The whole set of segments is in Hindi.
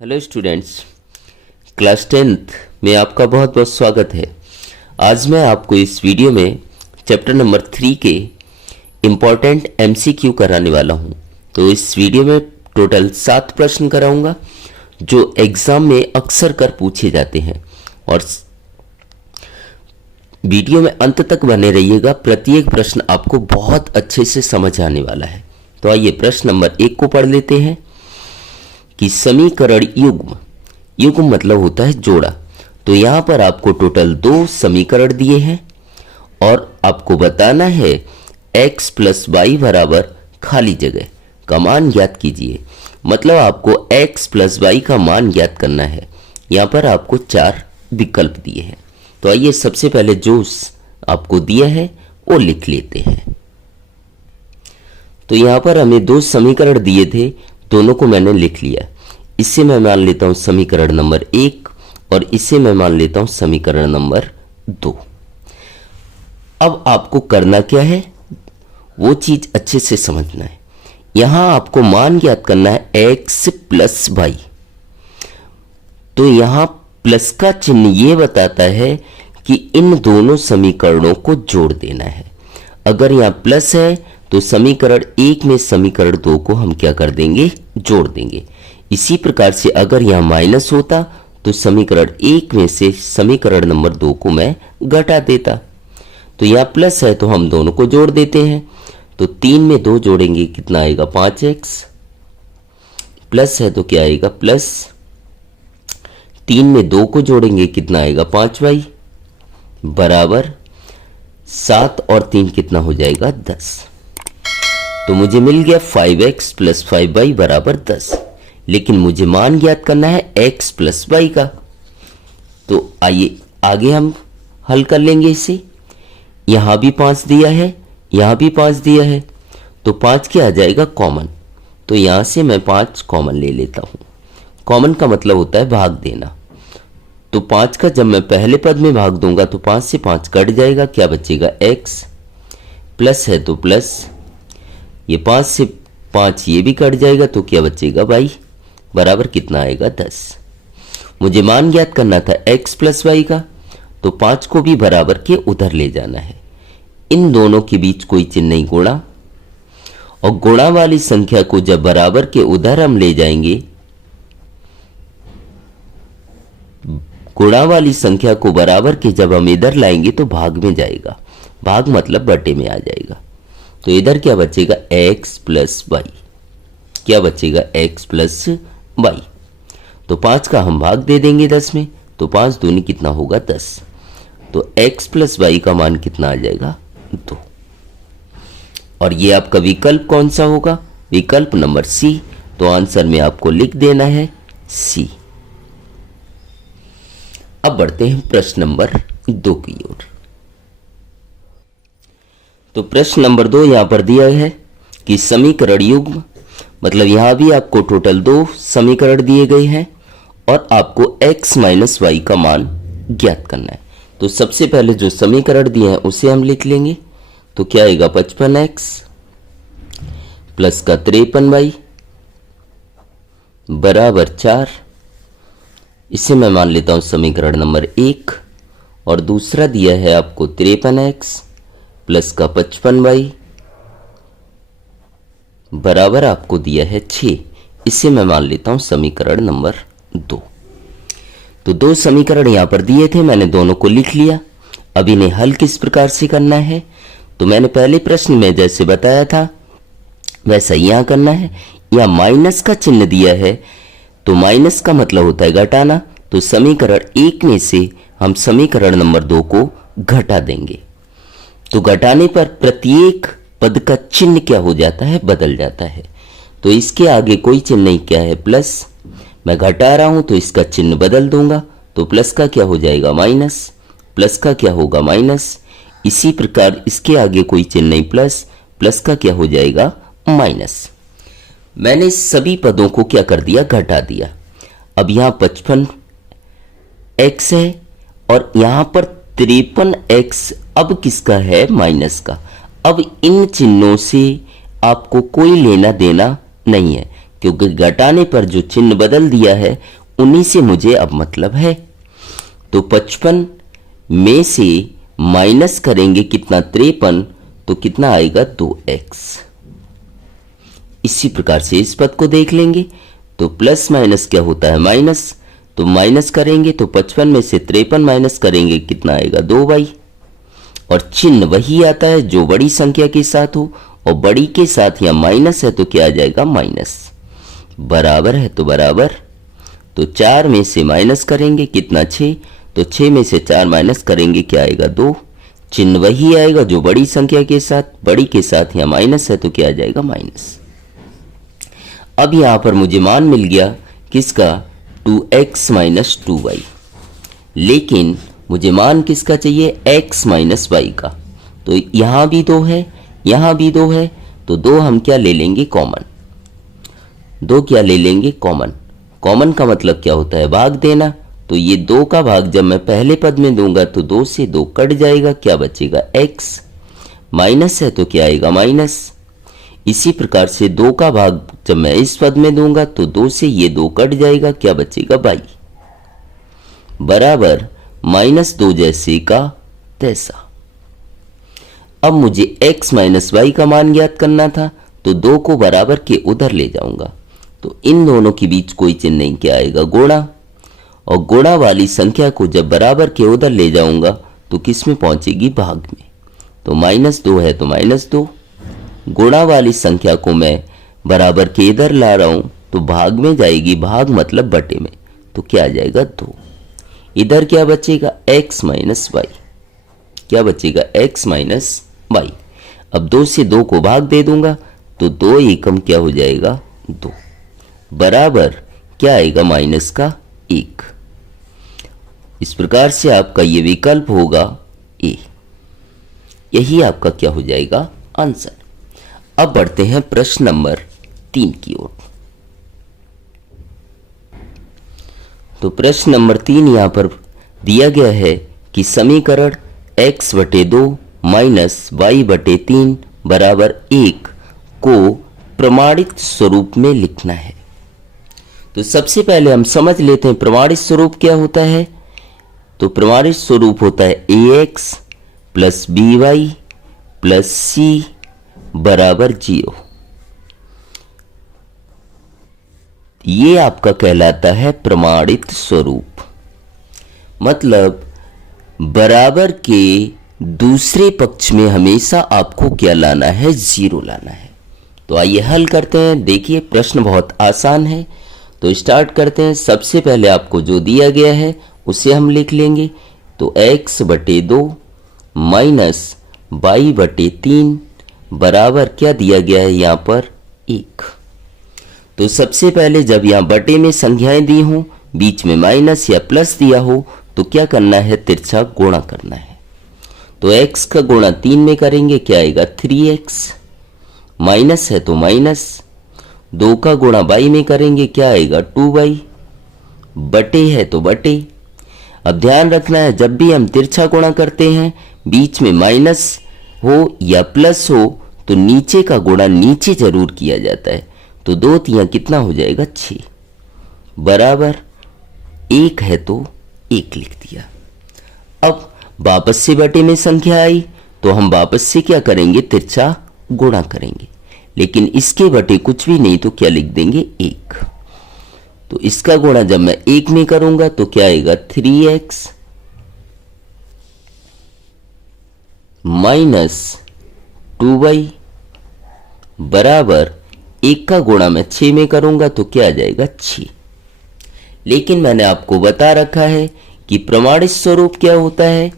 हेलो स्टूडेंट्स, क्लास 10th में आपका बहुत बहुत स्वागत है। आज मैं आपको इस वीडियो में चैप्टर नंबर 3 के इम्पॉर्टेंट एमसीक्यू कराने वाला हूं। तो इस वीडियो में टोटल 7 प्रश्न कराऊंगा जो एग्ज़ाम में अक्सर कर पूछे जाते हैं और वीडियो में अंत तक बने रहिएगा। प्रत्येक प्रश्न आपको बहुत अच्छे से समझ आने वाला है। तो आइए प्रश्न नंबर 1 को पढ़ लेते हैं कि समीकरण युग्म मतलब होता है जोड़ा। तो यहां पर आपको टोटल 2 समीकरण दिए हैं और आपको बताना है x प्लस वाई बराबर खाली जगह का मान ज्ञात कीजिए। मतलब आपको x प्लस वाई का मान ज्ञात करना है। यहां पर आपको 4 विकल्प दिए हैं। तो आइए सबसे पहले जो आपको दिया है वो लिख लेते हैं। तो यहां पर हमें 2 समीकरण दिए थे, दोनों को मैंने लिख लिया। इसे मैं मान लेता हूं समीकरण नंबर 1 और इसे मैं मान लेता हूं समीकरण नंबर 2। अब आपको करना क्या है वो चीज अच्छे से समझना है। यहां आपको मान ज्ञात करना है x प्लस वाई। तो यहां प्लस का चिन्ह ये बताता है कि इन दोनों समीकरणों को जोड़ देना है। अगर यहां प्लस है तो समीकरण 1 में समीकरण 2 को हम क्या कर देंगे, जोड़ देंगे। इसी प्रकार से अगर यहां माइनस होता तो समीकरण 1 में से समीकरण नंबर 2 को मैं घटा देता। तो यहां प्लस है तो हम दोनों को जोड़ देते हैं। तो 3 में 2 जोड़ेंगे कितना आएगा, 5x। प्लस है तो क्या आएगा, प्लस 3 में 2 को जोड़ेंगे कितना आएगा, 5y बराबर 7 और 3 कितना हो जाएगा, 10। तो मुझे मिल गया 5x प्लस 5y बराबर 10। लेकिन मुझे मान ज्ञात करना है x प्लस वाई का। तो आइए आगे हम हल कर लेंगे इसे। यहां भी 5 दिया है, यहां भी 5 दिया है, तो 5 क्या आ जाएगा, कॉमन। तो यहां से मैं 5 कॉमन ले लेता हूं। कॉमन का मतलब होता है भाग देना। तो 5 का जब मैं पहले पद में भाग दूंगा तो 5 से 5 कट जाएगा, क्या बचेगा, x। प्लस है तो प्लस, ये 5 से 5 ये भी कट जाएगा तो क्या बचेगा, y बराबर कितना आएगा, 10। मुझे मान ज्ञात करना था x प्लस वाई का। तो 5 को भी बराबर के उधर ले जाना है। इन दोनों के बीच कोई चिन्ह नहीं गुणा, और गुणा वाली संख्या को जब बराबर के उधर हम ले जाएंगे, गुणा वाली संख्या को बराबर के जब हम इधर लाएंगे तो भाग में जाएगा। भाग मतलब बटे में आ जाएगा। तो इधर क्या बचेगा, x प्लस वाई। क्या बचेगा, x प्लस वाई। तो 5 का हम भाग दे देंगे 10 में, तो 5 दूनी कितना होगा, 10। तो x प्लस वाई का मान कितना आ जाएगा, 2। और ये आपका विकल्प कौन सा होगा, विकल्प नंबर सी। तो आंसर में आपको लिख देना है सी। अब बढ़ते हैं प्रश्न नंबर 2 की ओर। तो प्रश्न नंबर 2 यहां पर दिया है कि समीकरण युग्म, मतलब यहां भी आपको टोटल 2 समीकरण दिए गए हैं और आपको x माइनस वाई का मान ज्ञात करना है। तो सबसे पहले जो समीकरण दिए हैं उसे हम लिख लेंगे। तो क्या आएगा, 55x प्लस का 53y बराबर 4। इसे मैं मान लेता हूं समीकरण नंबर 1। और दूसरा दिया है आपको 53x प्लस का 55y बराबर आपको दिया है 6। इसे मैं मान लेता हूं समीकरण नंबर 2। तो 2 समीकरण यहां पर दिए थे, मैंने दोनों को लिख लिया। अब इन्हें हल किस प्रकार से करना है, तो मैंने पहले प्रश्न में जैसे बताया था वैसा यहां करना है। यहां माइनस का चिन्ह दिया है तो माइनस का मतलब होता है घटाना। तो समीकरण 1 में से हम समीकरण नंबर 2 को घटा देंगे। तो घटाने पर प्रत्येक पद का चिन्ह क्या हो जाता है, बदल जाता है। तो इसके आगे कोई चिन्ह नहीं, क्या है, प्लस। मैं घटा रहा हूं तो इसका चिन्ह बदल दूंगा। तो प्लस का क्या हो जाएगा, माइनस। प्लस का क्या होगा, माइनस। इसी प्रकार इसके आगे कोई चिन्ह नहीं, प्लस। प्लस का क्या हो जाएगा, माइनस। मैंने सभी पदों को क्या कर दिया, घटा दिया। अब यहां 55x है और यहां पर 53x अब किसका है, माइनस का। अब इन चिन्हों से आपको कोई लेना देना नहीं है, क्योंकि घटाने पर जो चिन्ह बदल दिया है उन्हीं से मुझे अब मतलब है। तो 55 में से माइनस करेंगे कितना 53, तो कितना आएगा 2x। इसी प्रकार से इस पद को देख लेंगे तो प्लस माइनस क्या होता है माइनस, तो माइनस करेंगे तो 55 में से 53 माइनस करेंगे कितना आएगा 2y। और चिन्ह वही आता है जो बड़ी संख्या के साथ हो, और बड़ी के साथ या माइनस है तो क्या आ जाएगा माइनस। बराबर है तो बराबर, तो 4 में से माइनस करेंगे कितना 6, तो 6 में से 4 माइनस करेंगे क्या आएगा 2। चिन्ह वही आएगा जो बड़ी संख्या के साथ, बड़ी के साथ या माइनस है तो क्या आ जाएगा माइनस। अब यहां पर मुझे मान मिल गया किसका 2x माइनस 2y, लेकिन मुझे मान किसका चाहिए x माइनस y का। तो यहां भी 2 है, यहां भी 2 है, तो 2 हम क्या ले लेंगे कॉमन। 2 क्या ले लेंगे कॉमन। कॉमन का मतलब क्या होता है भाग देना। तो ये 2 का भाग जब मैं पहले पद में दूंगा तो 2 से 2 कट जाएगा, क्या बचेगा x। माइनस है तो क्या आएगा माइनस। इसी प्रकार से 2 का भाग जब मैं इस पद में दूंगा तो 2 से ये 2 कट जाएगा, क्या बचेगा y। बराबर -2 जैसे का तैसा। अब मुझे x माइनस y का मान ज्ञात करना था, तो 2 को बराबर के उधर ले जाऊंगा, तो इन दोनों के बीच कोई चिन्ह नहीं, क्या आएगा गुणा। और गुणा वाली संख्या को जब बराबर के उधर ले जाऊंगा तो किस में पहुंचेगी भाग में। तो -2 है तो -2। गुणा वाली संख्या को मैं बराबर के इधर ला रहा हूं तो भाग में जाएगी, भाग मतलब बटे में, तो क्या आ जाएगा 2। इधर क्या बचेगा x माइनस वाई, क्या बचेगा x माइनस वाई। अब 2 से 2 को भाग दे दूंगा तो 2 एकम क्या हो जाएगा 2। बराबर क्या आएगा माइनस का 1। इस प्रकार से आपका ये विकल्प होगा ए। यही आपका क्या हो जाएगा आंसर। अब बढ़ते हैं प्रश्न नंबर 3 की ओर। तो प्रश्न नंबर 3 यहां पर दिया गया है कि समीकरण x बटे 2 माइनस y बटे 3 बराबर 1 को प्रमाणित स्वरूप में लिखना है। तो सबसे पहले हम समझ लेते हैं प्रमाणित स्वरूप क्या होता है। तो प्रमाणित स्वरूप होता है ax plus by plus c बराबर 0। ये आपका कहलाता है प्रमाणित स्वरूप। मतलब बराबर के दूसरे पक्ष में हमेशा आपको क्या लाना है 0 लाना है। तो आइए हल करते हैं। देखिए प्रश्न बहुत आसान है, तो स्टार्ट करते हैं। सबसे पहले आपको जो दिया गया है उसे हम लिख लेंगे। तो x बटे 2 माइनस y बटे 3 बराबर क्या दिया गया है यहाँ पर 1। तो सबसे पहले जब यहाँ बटे में संख्याएं दी हों, बीच में माइनस या प्लस दिया हो, तो क्या करना है तिरछा गुणा करना है। तो x का गुणा 3 में करेंगे, क्या आएगा 3x। माइनस है तो माइनस, 2 का गुणा y में करेंगे, क्या आएगा 2y। बटे है तो बटे। अब ध्यान रखना है जब भी हम तिरछा गुणा करते हैं बीच में माइनस हो या प्लस हो तो नीचे का गुणा नीचे जरूर किया जाता है। तो 2 तियां कितना हो जाएगा 6 बराबर 1 है तो 1 लिख दिया। अब वापस से बटे में संख्या आई तो हम वापस से क्या करेंगे तिरछा गुणा करेंगे, लेकिन इसके बटे कुछ भी नहीं तो क्या लिख देंगे 1। तो इसका गुणा जब मैं 1 में करूंगा तो क्या आएगा 3x माइनस 2y बराबर 1 का गुणा मैं 6 में करूंगा तो क्या आ जाएगा 6। लेकिन मैंने आपको बता रखा है कि प्रमाणित स्वरूप क्या होता है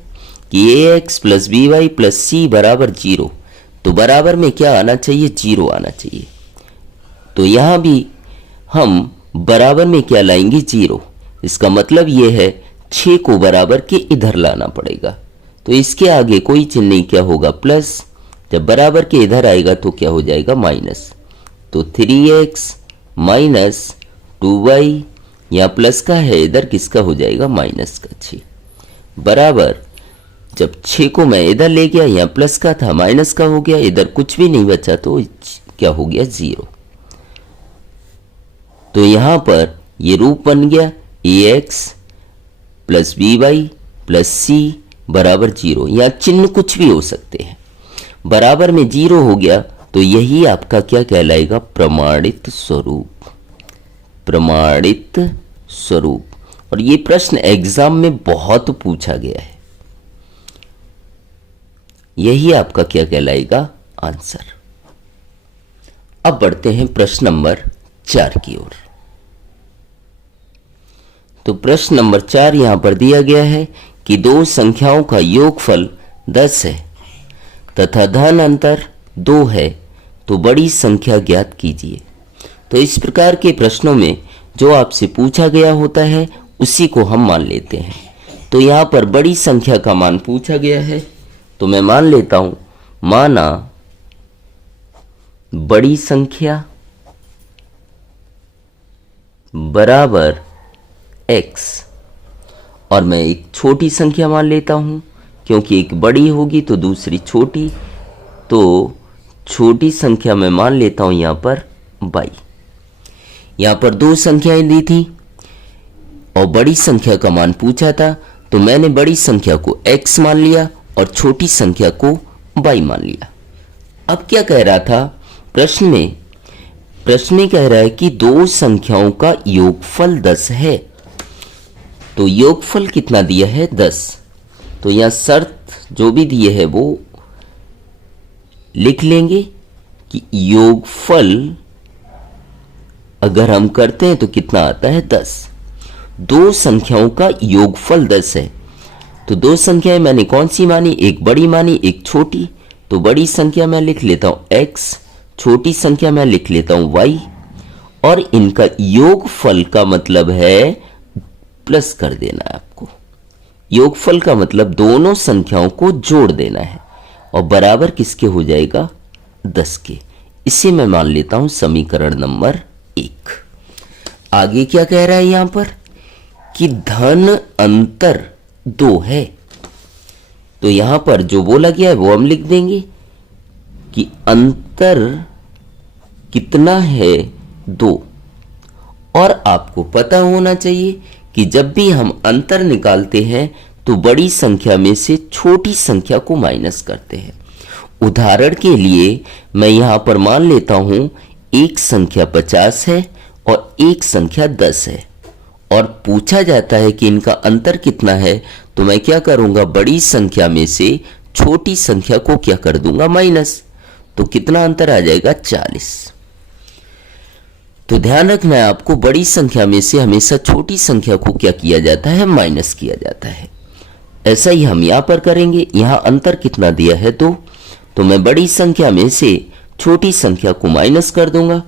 कि ax plus by plus c बराबर 0। तो बराबर में क्या आना चाहिए 0 आना चाहिए। तो यहां भी हम बराबर में क्या लाएंगे 0। इसका मतलब यह है 6 को बराबर के इधर लाना पड़ेगा। तो इसके आगे कोई चिन्ह नहीं, क्या होगा प्लस। जब बराबर के इधर आएगा तो क्या हो जाएगा माइनस। तो 3x माइनस 2y यहाँ प्लस का है, इधर किसका हो जाएगा माइनस का 6 बराबर। जब 6 को मैं इधर ले गया, यहाँ प्लस का था माइनस का हो गया, इधर कुछ भी नहीं बचा तो क्या हो गया 0। तो यहां पर ये रूप बन गया ax plus by plus c बराबर 0। यहाँ चिन्ह कुछ भी हो सकते हैं, बराबर में 0 हो गया तो यही आपका क्या कहलाएगा, प्रमाणित स्वरूप। प्रमाणित स्वरूप। और ये प्रश्न एग्जाम में बहुत पूछा गया है। यही आपका क्या कहलाएगा, आंसर। अब बढ़ते हैं प्रश्न नंबर 4 की ओर। तो प्रश्न नंबर 4 यहां पर दिया गया है कि दो संख्याओं का योगफल 10 है तथा धन अंतर 2 है, तो बड़ी संख्या ज्ञात कीजिए। तो इस प्रकार के प्रश्नों में जो आपसे पूछा गया होता है उसी को हम मान लेते हैं। तो यहां पर बड़ी संख्या का मान पूछा गया है, तो मैं मान लेता हूं, माना बड़ी संख्या बराबर x, और मैं एक छोटी संख्या मान लेता हूं क्योंकि एक बड़ी होगी तो दूसरी छोटी, तो छोटी संख्या में मान लेता हूं यहां पर y। यहां पर दो संख्याएं दी थी और बड़ी संख्या का मान पूछा था, तो मैंने बड़ी संख्या को x मान लिया और छोटी संख्या को y मान लिया। अब क्या कह रहा था प्रश्न में कह रहा है कि दो संख्याओं का योगफल 10 है। तो योगफल कितना दिया है, 10। तो यहां शर्त जो भी दिए है वो लिख लेंगे कि योगफल अगर हम करते हैं तो कितना आता है, 10। दो संख्याओं का योगफल 10 है। तो दो संख्याएं मैंने कौन सी मानी, एक बड़ी मानी एक छोटी। तो बड़ी संख्या मैं लिख लेता हूं x, छोटी संख्या मैं लिख लेता हूं y, और इनका योगफल का मतलब है प्लस कर देना है आपको। योगफल का मतलब दोनों संख्याओं को जोड़ देना है, और बराबर किसके हो जाएगा, 10 के। इसे मैं मान लेता हूं समीकरण नंबर 1। आगे क्या कह रहा है यहां पर कि धन अंतर 2 है। तो यहां पर जो बोला गया है वो हम लिख देंगे कि अंतर कितना है, 2। और आपको पता होना चाहिए कि जब भी हम अंतर निकालते हैं तो बड़ी संख्या में से छोटी संख्या को माइनस करते हैं। उदाहरण के लिए मैं यहां पर मान लेता हूं एक संख्या 50 है और एक संख्या 10 है, और पूछा जाता है कि इनका अंतर कितना है, तो मैं क्या करूंगा, बड़ी संख्या में से छोटी संख्या को क्या कर दूंगा, माइनस। तो कितना अंतर आ जाएगा, 40। तो ध्यान रखना है आपको, बड़ी संख्या में से हमेशा छोटी संख्या को क्या किया जाता है, माइनस किया जाता है। ऐसा ही हम यहां पर करेंगे। यहां अंतर कितना दिया है, 2। तो मैं बड़ी संख्या में से छोटी संख्या को माइनस कर दूंगा।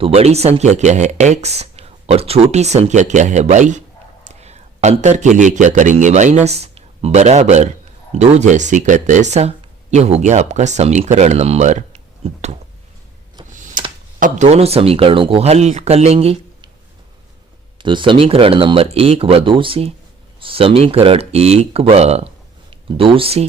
तो बड़ी संख्या क्या है, x, और छोटी संख्या क्या है, y। अंतर के लिए क्या करेंगे, माइनस, बराबर 2 जैसे का तैसा। यह हो गया आपका समीकरण नंबर 2। अब दोनों समीकरणों को हल कर लेंगे। तो समीकरण नंबर 1 व 2 से, समीकरण 1 व 2 से,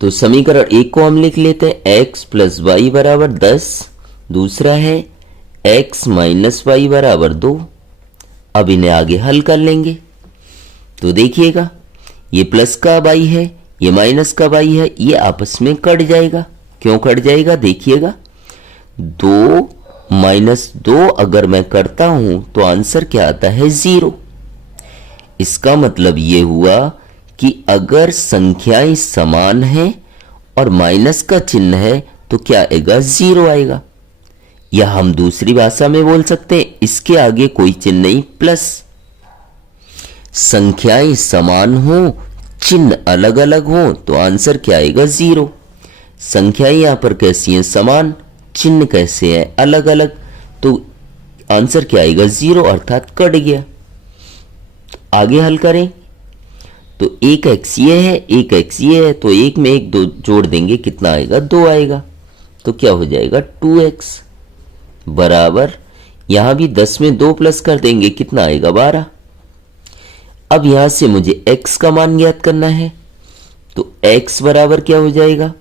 तो समीकरण 1 को हम लिख लेते हैं x प्लस वाई बराबर 10, दूसरा है x माइनस वाई बराबर 2। अब इन्हें आगे हल कर लेंगे। तो देखिएगा, ये प्लस का y है, ये माइनस का y है, ये आपस में कट जाएगा। क्यों कट जाएगा, देखिएगा, 2 माइनस 2 अगर मैं करता हूं तो आंसर क्या आता है, 0। इसका मतलब ये हुआ कि अगर संख्याएं समान हैं और माइनस का चिन्ह है तो क्या आएगा, 0 आएगा। या हम दूसरी भाषा में बोल सकते हैं, इसके आगे कोई चिन्ह नहीं, प्लस। संख्याएं समान हो, चिन्ह अलग अलग हो तो आंसर क्या आएगा, 0। संख्याएं यहां पर कैसी हैं, समान, चिन्ह कैसे हैं, अलग अलग, तो आंसर क्या आएगा, 0, अर्थात कट गया। आगे हल करें तो एक x ये है, एक x ये है, तो एक में एक दो जोड़ देंगे, कितना आएगा, 2 आएगा। तो क्या हो जाएगा, 2x बराबर, यहां भी 10 में 2 प्लस कर देंगे, कितना आएगा, 12। अब यहां से मुझे x का मान ज्ञात करना है। तो x बराबर क्या हो जाएगा,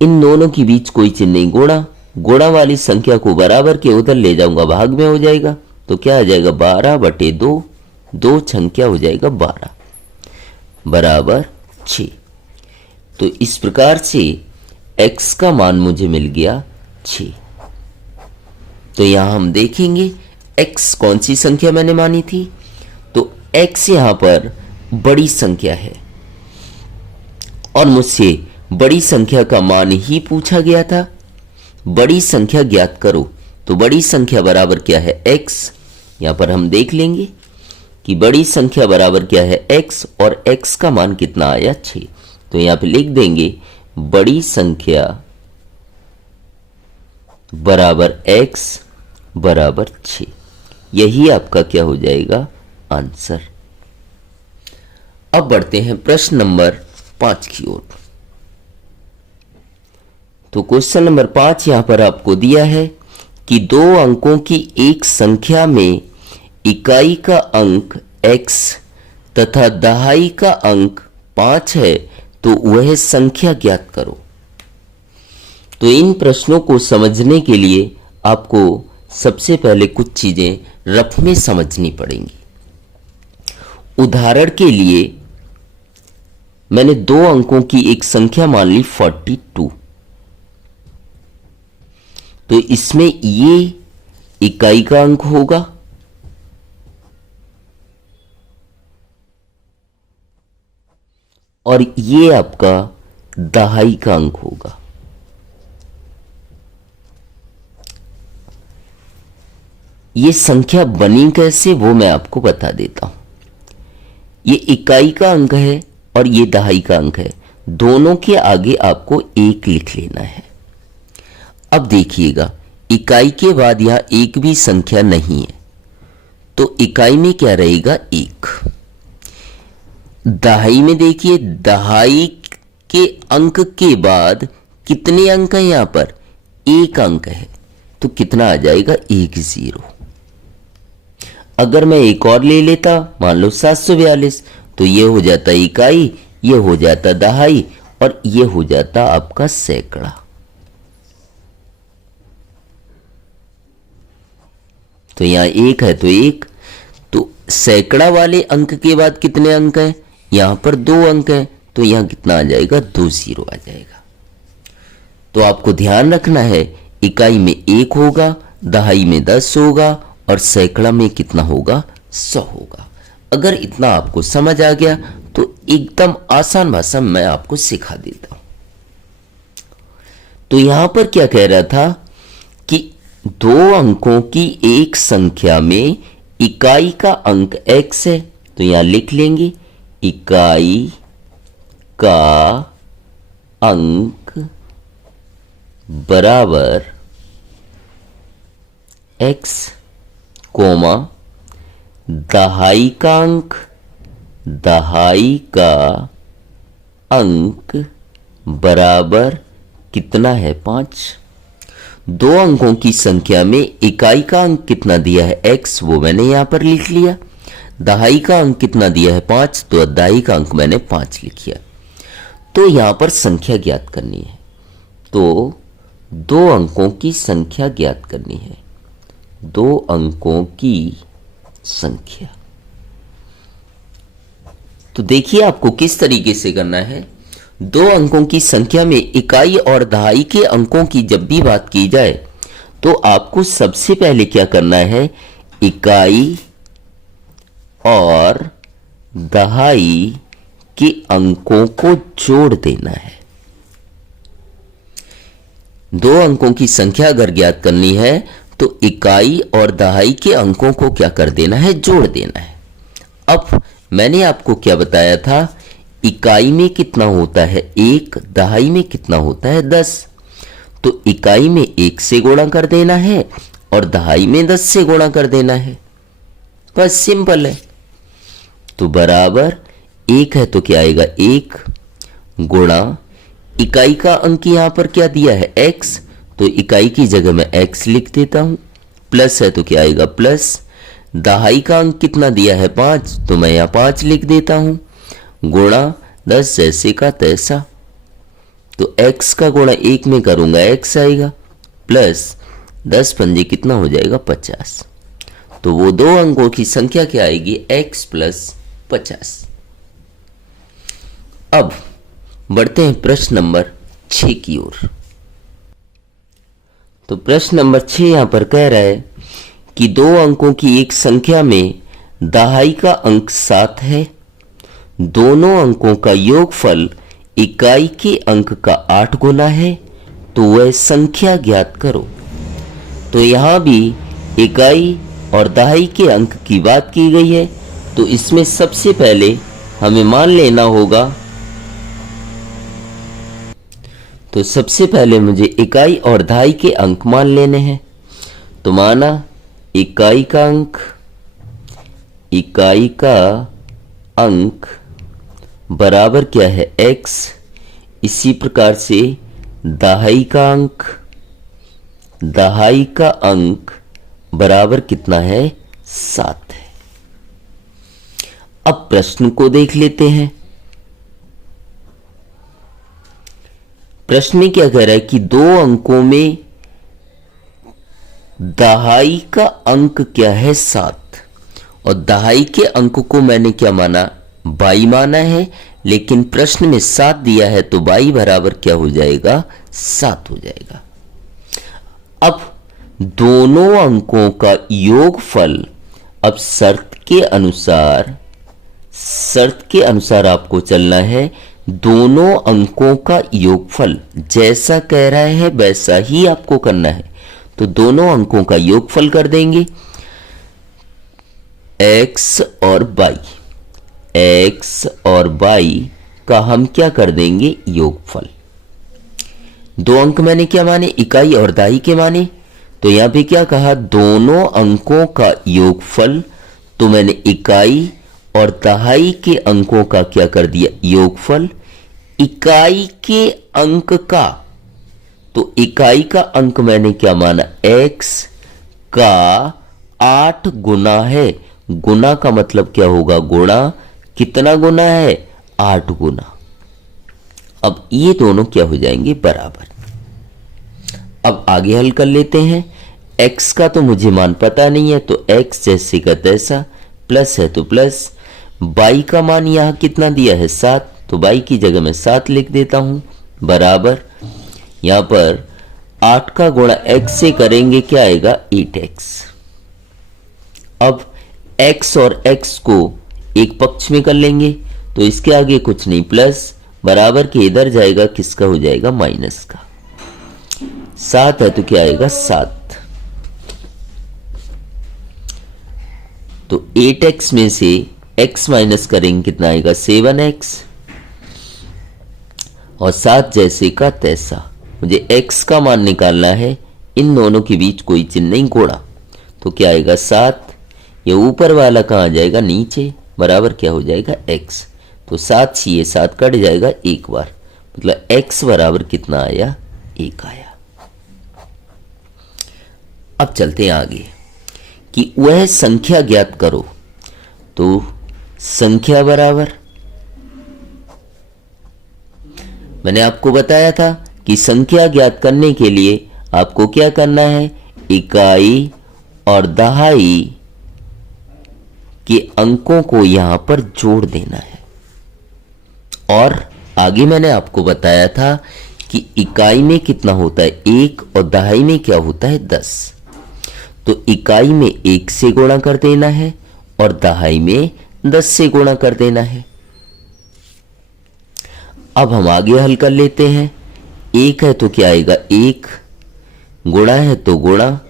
इन दोनों के बीच कोई चिन्ह नहीं, गुणा, गुणा वाली संख्या को बराबर के उधर ले जाऊंगा, भाग में हो जाएगा, तो क्या आ जाएगा 12/2, 2 संख्या हो जाएगा 12 बराबर 6। तो इस प्रकार से x का मान मुझे मिल गया 6। तो यहां हम देखेंगे x कौन सी संख्या मैंने मानी थी, तो x यहां पर बड़ी संख्या है और मुझसे बड़ी संख्या का मान ही पूछा गया था। बड़ी संख्या ज्ञात करो, तो बड़ी संख्या बराबर क्या है x। यहां पर हम देख लेंगे कि बड़ी संख्या बराबर क्या है x, और x का मान कितना आया 6। तो यहां पे लिख देंगे बड़ी संख्या बराबर x बराबर 6। यही आपका क्या हो जाएगा आंसर। अब बढ़ते हैं प्रश्न नंबर 5 की ओर। तो क्वेश्चन नंबर 5 यहां पर आपको दिया है कि 2 अंकों की एक संख्या में इकाई का अंक x तथा दहाई का अंक 5 है, तो वह संख्या ज्ञात करो। तो इन प्रश्नों को समझने के लिए आपको सबसे पहले कुछ चीजें रफ में समझनी पड़ेंगी। उदाहरण के लिए मैंने 2 अंकों की एक संख्या मान ली 42, तो इसमें ये इकाई का अंक होगा और ये आपका दहाई का अंक होगा। ये संख्या बनी कैसे वो मैं आपको बता देता हूं। ये इकाई का अंक है और ये दहाई का अंक है, दोनों के आगे आपको 1 लिख लेना है। अब देखिएगा इकाई के बाद यहां एक भी संख्या नहीं है, तो इकाई में क्या रहेगा 1। दहाई में देखिए दहाई के अंक के बाद कितने अंक हैं, यहां पर 1 अंक है, तो कितना आ जाएगा 10। अगर मैं एक और ले लेता, मान लो 742, तो ये हो जाता इकाई, ये हो जाता दहाई और ये हो जाता आपका सैकड़ा। तो यहां 1 है तो 1, तो सैकड़ा वाले अंक के बाद कितने अंक हैं, यहां पर 2 अंक हैं, तो यहां कितना आ जाएगा 20 आ जाएगा। तो आपको ध्यान रखना है इकाई में 1 होगा, दहाई में 10 होगा और सैकड़ा में कितना होगा 100 होगा। अगर इतना आपको समझ आ गया तो एकदम आसान भाषा में मैं आपको सिखा देता हूं। तो यहां पर क्या कह रहा था कि 2 अंकों की एक संख्या में इकाई का अंक x है, तो यहां लिख लेंगे इकाई का अंक बराबर x, कोमा दहाई का अंक, दहाई का अंक बराबर कितना है 5। 2 अंकों की संख्या में इकाई का अंक कितना दिया है x, वो मैंने यहां पर लिख लिया। दहाई का अंक कितना दिया है 5, तो दहाई का अंक मैंने 5 लिख लिया। तो यहां पर संख्या ज्ञात करनी है, तो 2 अंकों की संख्या ज्ञात करनी है। 2 अंकों की संख्या, तो देखिए आपको किस तरीके से करना है। 2 अंकों की संख्या में इकाई और दहाई के अंकों की जब भी बात की जाए तो आपको सबसे पहले क्या करना है, इकाई और दहाई के अंकों को जोड़ देना है। 2 अंकों की संख्या अगर ज्ञात करनी है तो इकाई और दहाई के अंकों को क्या कर देना है, जोड़ देना है। अब मैंने आपको क्या बताया था, इकाई में कितना होता है 1, दहाई में कितना होता है 10। तो इकाई में 1 से गुणा कर देना है और दहाई में 10 से गुणा कर देना है, बस सिंपल है। तो बराबर 1 है तो क्या आएगा 1 गुणा इकाई का अंक यहां पर क्या दिया है x, तो इकाई की जगह में x लिख देता हूं, प्लस है तो क्या आएगा प्लस। दहाई का अंक कितना दिया है 5, तो मैं यहां 5 लिख देता हूं, गुणा 10 जैसे का तैसा। तो x का गुणा 1 में करूंगा x आएगा, प्लस 10 पंजे कितना हो जाएगा 50। तो वो दो अंकों की संख्या क्या आएगी x प्लस 50। अब बढ़ते हैं प्रश्न नंबर 6 की ओर। तो प्रश्न नंबर 6 यहां पर कह रहा है कि दो अंकों की एक संख्या में दहाई का अंक 7 है, दोनों अंकों का योगफल इकाई के अंक का 8 गुना है, तो वह संख्या ज्ञात करो। तो यहां भी इकाई और दहाई के अंक की बात की गई है, तो इसमें सबसे पहले हमें मान लेना होगा, तो सबसे पहले मुझे इकाई और दहाई के अंक मान लेने हैं। तो माना इकाई का अंक बराबर क्या है x, इसी प्रकार से दहाई का अंक बराबर कितना है 7 है। अब प्रश्न को देख लेते हैं। प्रश्न में क्या कह रहा है कि दो अंकों में दहाई का अंक क्या है 7, और दहाई के अंक को मैंने क्या माना 22 माना है, लेकिन प्रश्न में 7 दिया है, तो 22 बराबर क्या हो जाएगा 7 हो जाएगा। अब दोनों अंकों का योगफल, अब शर्त के अनुसार आपको चलना है। दोनों अंकों का योगफल जैसा कह रहा है वैसा ही आपको करना है। तो दोनों अंकों का योगफल कर देंगे x और y का हम क्या कर देंगे योगफल। दो अंक मैंने क्या माने इकाई और दहाई के माने, तो यहां पे क्या कहा दोनों अंकों का योगफल, तो मैंने इकाई और दहाई के अंकों का क्या कर दिया योगफल। इकाई के अंक का, तो इकाई का अंक मैंने क्या माना x का 8 गुना है। गुना का मतलब क्या होगा गुणा, कितना गुना है 8 गुना। अब ये दोनों क्या हो जाएंगे बराबर। अब आगे हल कर लेते हैं। x का तो मुझे मान पता नहीं है, तो x जैसे का तैसा, प्लस है तो प्लस, y का मान यहां कितना दिया है 7, तो y की जगह में 7 लिख देता हूं, बराबर यहां पर 8 का गुणा x से करेंगे क्या आएगा 8x। अब x और x को एक पक्ष में कर लेंगे, तो इसके आगे कुछ नहीं, प्लस बराबर के इधर जाएगा, किसका हो जाएगा माइनस का। 7 है तो क्या आएगा 7। तो 8x में से x माइनस करेंगे कितना आएगा 7x, और 7 जैसे का तैसा। मुझे x का मान निकालना है, इन दोनों के बीच कोई चिन्ह नहीं कोड़ा, तो क्या आएगा 7, ये ऊपर वाला कहां जाएगा नीचे, बराबर क्या हो जाएगा x। तो 7 से ये 7 कट जाएगा एक बार, मतलब x बराबर कितना आया 1 आया। अब चलते हैं आगे कि वह संख्या ज्ञात करो। तो संख्या बराबर, मैंने आपको बताया था कि संख्या ज्ञात करने के लिए आपको क्या करना है, इकाई और दहाई के अंकों को यहां पर जोड़ देना है। और आगे मैंने आपको बताया था कि इकाई में कितना होता है 1 और दहाई में क्या होता है 10। तो इकाई में 1 से गुणा कर देना है और दहाई में 10 से गुणा कर देना है। अब हम आगे हल कर लेते हैं। 1 है तो क्या आएगा 1, गुणा है तो गुणा,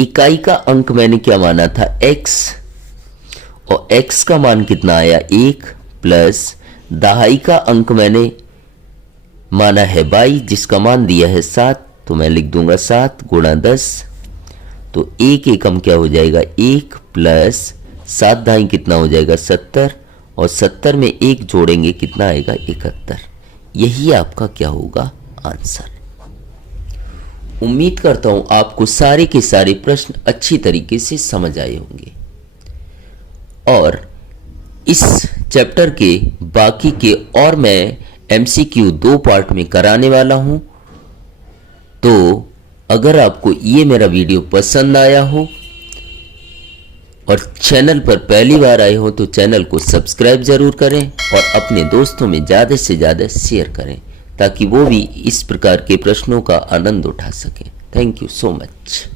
इकाई का अंक मैंने क्या माना था x, और x का मान कितना आया 1, प्लस दहाई का अंक मैंने माना है 22, जिसका मान दिया है 7, तो मैं लिख दूंगा 7 गुणा 10। तो 1 एकम क्या हो जाएगा 1, प्लस 7 दहाई कितना हो जाएगा 70, और 70 में 1 जोड़ेंगे कितना आएगा 71। यही आपका क्या होगा आंसर। उम्मीद करता हूं आपको सारे के सारे प्रश्न अच्छी तरीके से समझ आए होंगे, और इस चैप्टर के बाकी के और मैं MCQ 2 पार्ट में कराने वाला हूं। तो अगर आपको ये मेरा वीडियो पसंद आया हो और चैनल पर पहली बार आए हो तो चैनल को सब्सक्राइब जरूर करें और अपने दोस्तों में ज़्यादा से ज़्यादा शेयर करें ताकि वो भी इस प्रकार के प्रश्नों का आनंद उठा सकें। Thank you so much.